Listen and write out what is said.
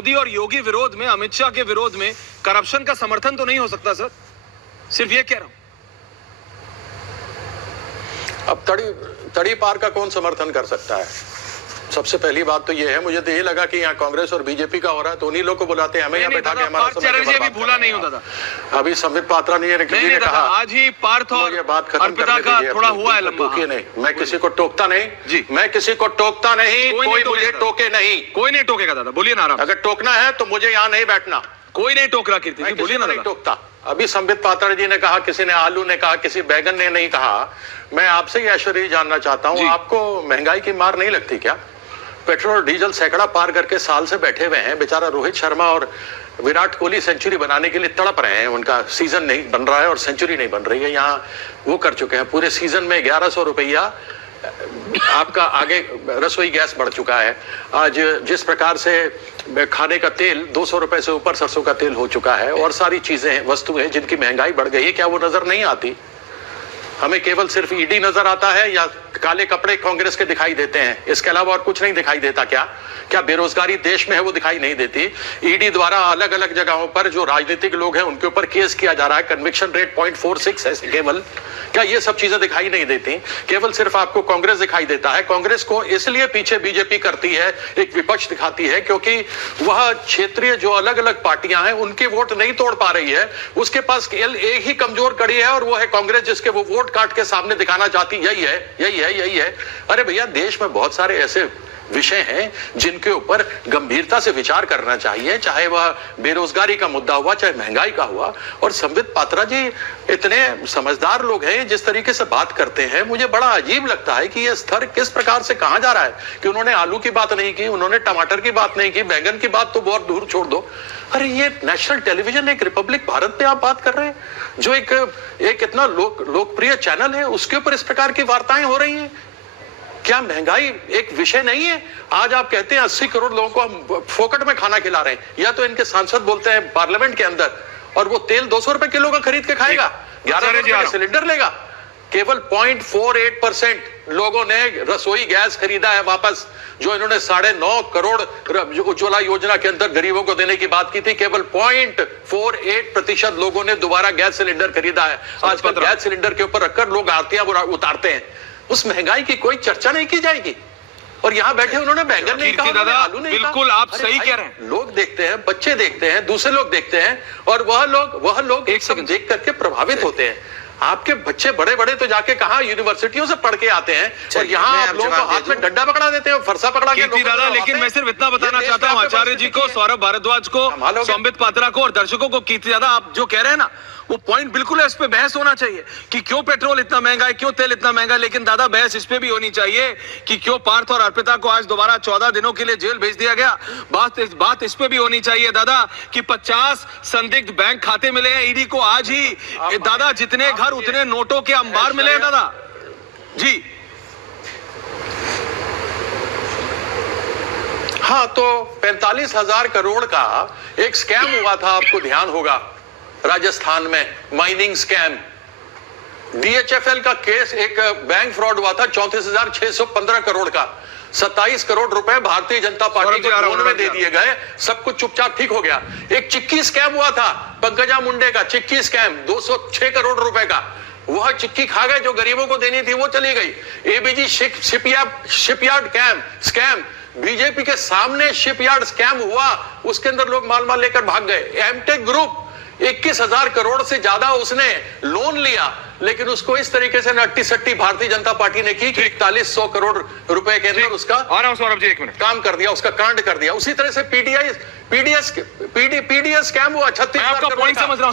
मोदी और योगी विरोध में, अमित शाह के विरोध में करप्शन का समर्थन तो नहीं हो सकता सर? सिर्फ ये कह रहा हूं। अब तड़ी पार का कौन समर्थन कर सकता है? सबसे पहली बात तो ये है, मुझे तो ये लगा कि यहाँ कांग्रेस और बीजेपी का हो रहा है तो उन्हीं लोग को बुलाते हैं, हमें यहाँ बैठा के हमारा समय भूला नहीं होता था। अभी संबित पात्रा ने कहा आज ही पार्थ और ये बात खत्म अर्पिता का थोड़ा हुआ है लंबा। नहीं, मैं किसी को टोकता नहीं जी, मैं किसी को टोकता नहीं, कोई मुझे टोके नहीं। कोई नहीं टोकेगा दादा, बोलिए ना। अगर टोकना है तो मुझे यहाँ नहीं बैठना। कोई नहीं टोक रहा कीर्ति जी, बोलिए ना। नहीं टोकता। अभी संबित पात्रा जी ने कहा, किसी ने आलू ने कहा, किसी बैगन ने नहीं कहा। मैं आपसे ये ऐश्वर्य जानना चाहता हूँ, आपको महंगाई की मार नहीं लगती क्या? पेट्रोल डीजल सैकड़ा पार करके साल से बैठे हुए हैं। बेचारा रोहित शर्मा और विराट कोहली सेंचुरी बनाने के लिए तड़प रहे हैं, उनका सीजन नहीं बन रहा है और सेंचुरी नहीं बन रही है। यहाँ वो कर चुके हैं, पूरे सीजन में 1100 रुपया आपका आगे रसोई गैस बढ़ चुका है। आज जिस प्रकार से खाने का तेल 200 रुपए से ऊपर सरसों का तेल हो चुका है, और सारी चीजें वस्तुएं जिनकी महंगाई बढ़ गई है, क्या वो नजर नहीं आती? हमें केवल सिर्फ ईडी नजर आता है या काले कपड़े कांग्रेस के दिखाई देते हैं? इसके अलावा और कुछ नहीं दिखाई देता क्या? क्या बेरोजगारी देश में है वो दिखाई नहीं देती? ईडी द्वारा अलग अलग जगहों पर जो राजनीतिक लोग हैं उनके ऊपर केस किया जा रहा है, कन्विक्शन रेट 0.46 है केवल। क्या ये सब चीजें दिखाई नहीं देती? केवल सिर्फ आपको कांग्रेस दिखाई देता है। कांग्रेस को इसलिए पीछे बीजेपी करती है, एक विपक्ष दिखाती है, क्योंकि वह क्षेत्रीय जो अलग अलग पार्टियां हैं उनके वोट नहीं तोड़ पा रही है। उसके पास केवल एक ही कमजोर कड़ी है और वो है कांग्रेस, जिसके वो वोट काट के सामने दिखाना चाहती यही है, यही है, यही है। अरे भैया, देश में बहुत सारे ऐसे विषय हैं जिनके ऊपर गंभीरता से विचार करना चाहिए, चाहे वह बेरोजगारी का मुद्दा हुआ, चाहे महंगाई का हुआ। और संबित पात्रा जी इतने समझदार लोग हैं, जिस तरीके से बात करते हैं, मुझे बड़ा अजीब लगता है कि यह स्तर किस प्रकार से कहां जा रहा है कि उन्होंने आलू की बात नहीं की, उन्होंने टमाटर की बात नहीं की, बैंगन की बात तो बहुत दूर छोड़ दो। अरे ये नेशनल टेलीविजन, एक रिपब्लिक भारत पे आप बात कर रहे हैं, जो एक इतना लोकप्रिय चैनल है, उसके ऊपर इस प्रकार की वार्ताएं हो रही हैं। क्या महंगाई एक विषय नहीं है? आज आप कहते हैं 80 करोड़ लोगों को हम फोकट में खाना खिला रहे हैं, या तो इनके सांसद बोलते हैं पार्लियामेंट के अंदर, और वो तेल 200 रुपए किलो का खरीद के खाएगा, 11 रुपए का सिलेंडर लेगा। केवल 0.48% लोगों ने रसोई गैस खरीदा है वापस, जो इन्होंने 9.5 करोड़ उज्ज्वला योजना के अंदर गरीबों को देने की बात की थी। केवल 0.48% लोगों ने दोबारा गैस सिलेंडर खरीदा है। आजकल गैस सिलेंडर के ऊपर रखकर लोग आरतियां उतारते हैं। उस महंगाई की कोई चर्चा नहीं की जाएगी। और यहाँ बैठे उन्होंने बैंगन नहीं कहा, दादा, आलू नहीं कहा। बिल्कुल आप सही कह रहे हैं। लोग देखते हैं, बच्चे देखते हैं, दूसरे लोग देखते हैं, और वह लोग एक सब देख करके प्रभावित होते हैं। आपके बच्चे बड़े बड़े तो जाके कहाँ यूनिवर्सिटियों से पढ़ के आते हैं, और यहाँ आप लोगों को हाथ में डंडा पकड़ा देते हैं, फरसा पकड़ा के दादा। लेकिन मैं सिर्फ इतना बताना चाहता हूँ आचार्य जी को, सौरभ भारद्वाज को, संबित पात्रा को और दर्शकों को, कीर्ति दादा, आप जो कह रहे हैं ना, वो पॉइंट बिल्कुल है, इस पे बहस होना चाहिए कि क्यों पेट्रोल इतना महंगा है, क्यों तेल इतना महंगा है। लेकिन दादा, बहस इस पे भी होनी चाहिए कि क्यों पार्थ और अर्पिता को आज दोबारा 14 दिनों के लिए जेल भेज दिया गया। बात इस पे भी होनी चाहिए दादा कि 50 संदिग्ध बैंक खाते मिले हैं ईडी को आज ही। दादा, जितने घर उतने नोटों के अंबार मिले हैं दादा जी। हाँ, तो 45,000 करोड़ का एक स्कैम हुआ था, आपको ध्यान होगा, राजस्थान में माइनिंग स्कैम। डीएचएफएल का केस, एक बैंक फ्रॉड हुआ था 34,615 करोड़ का। 27 करोड़ रुपए भारतीय जनता पार्टी को लोन में दे दिए गए, सब कुछ चुपचाप ठीक हो गया। एक चिक्की स्कैम हुआ था, पंकजा मुंडे का चिक्की स्कैम, 206 करोड़ रुपए का। वह चिक्की खा गए, जो गरीबों को देनी थी वो चली गई। एबीजी शिपयार्ड स्कैम, बीजेपी के सामने शिपयार्ड स्कैम हुआ, उसके अंदर लोग माल लेकर भाग गए। एमटेक ग्रुप, 21,000 करोड़ से ज्यादा उसने लोन लिया, लेकिन उसको इस तरीके से नट्टी सट्टी भारतीय जनता पार्टी ने की कि 4100 करोड़ रुपए के अंदर उसका काम कर दिया, उसका कांड कर दिया। उसी तरह से पीडीएस स्कैम हुआ, 36,000 करोड़ का।